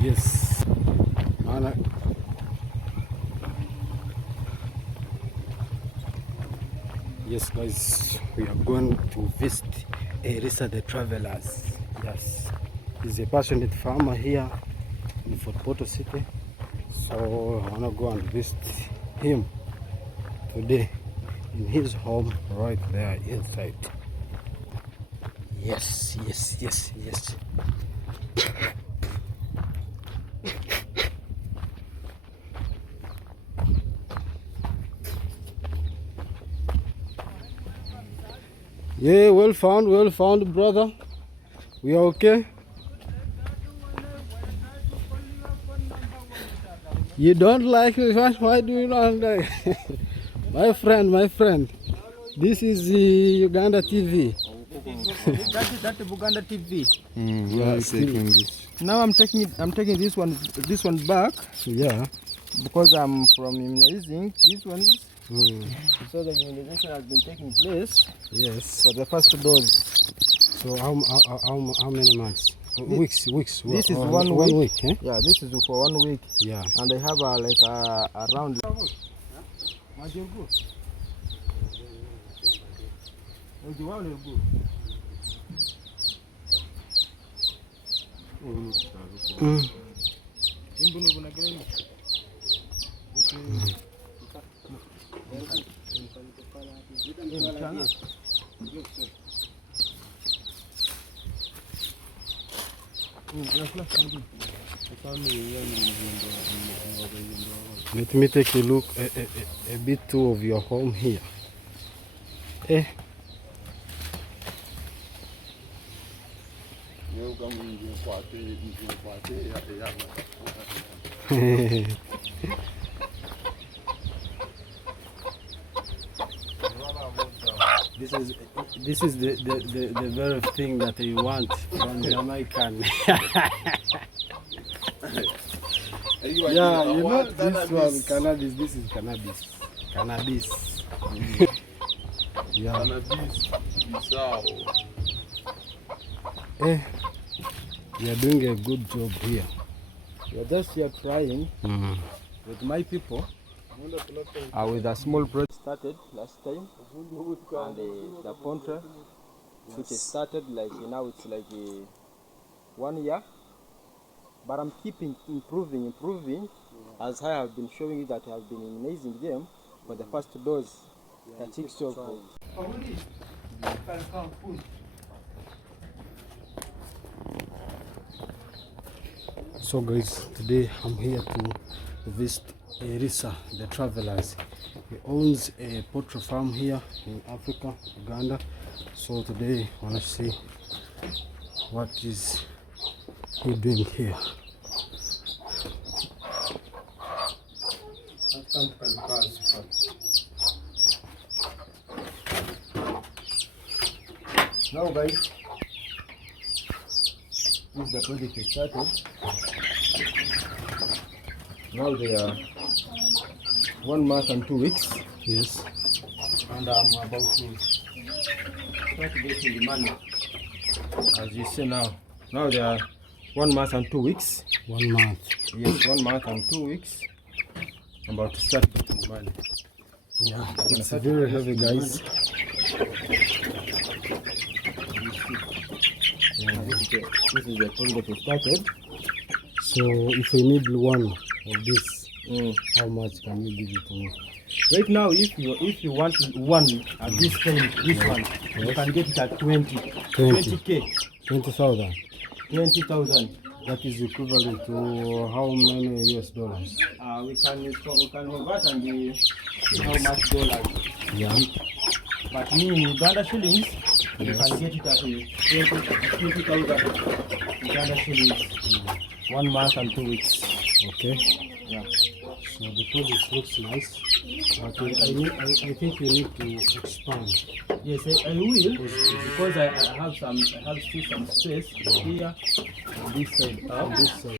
Yes. Yes, guys, we are going to visit Erisa the Travelers. Yes, he's a passionate farmer here in Fort Portal City. So I want to go and visit him today in his home right there inside. Yes, yes, yes, yes. Yeah, well found, brother. We are okay. You don't like it? Why do you not like it? My friend. This is Uganda TV. That's the Uganda TV. Yes. Now I'm taking this one back. Yeah. Because I'm from immunizing these ones. So the immunization has been taking place. Yes. For the first dose. So how many months? Weeks. This is 1 week. Eh? Yeah, this is for 1 week. Yeah. And I have around. Let me take a look a bit too of your home here. This is the very thing that you want from the American. Yeah, you know this one, cannabis. This is cannabis. Yeah. Cannabis. You are doing a good job here. We're just here trying with my people. With a small project started last time, and the Poultry, which is started now it's 1 year. But I'm keeping improving. As I have been showing you that I have been immunizing them for the first dose. The chicks of So guys, today I'm here to visit Erisa the Travelers. He owns a poultry farm here in Africa, Uganda. So today I want to see what is he doing here. now, guys, if the project is started, now they are 1 month and 2 weeks. Yes. And I'm about to start getting the money. As you see now. Now they are 1 month and 2 weeks. 1 month. Yes, 1 month and 2 weeks. I'm about to start getting the money. Yeah, it's very heavy, guys. This is the project that started. So if we need one of this, how much can you give it to me? Right now, if you want one at this time, this one, you can get it at 20K. 20,000. 20,000. That is equivalent to how many US dollars? We can convert and see how much dollars. Yeah. But me in Uganda shillings, you can get it at 20,000 Uganda shillings. 1 month and 2 weeks. Okay. Yeah. So the product looks nice. I think you need to expand. Yes, I will, because I have still some space here on this side.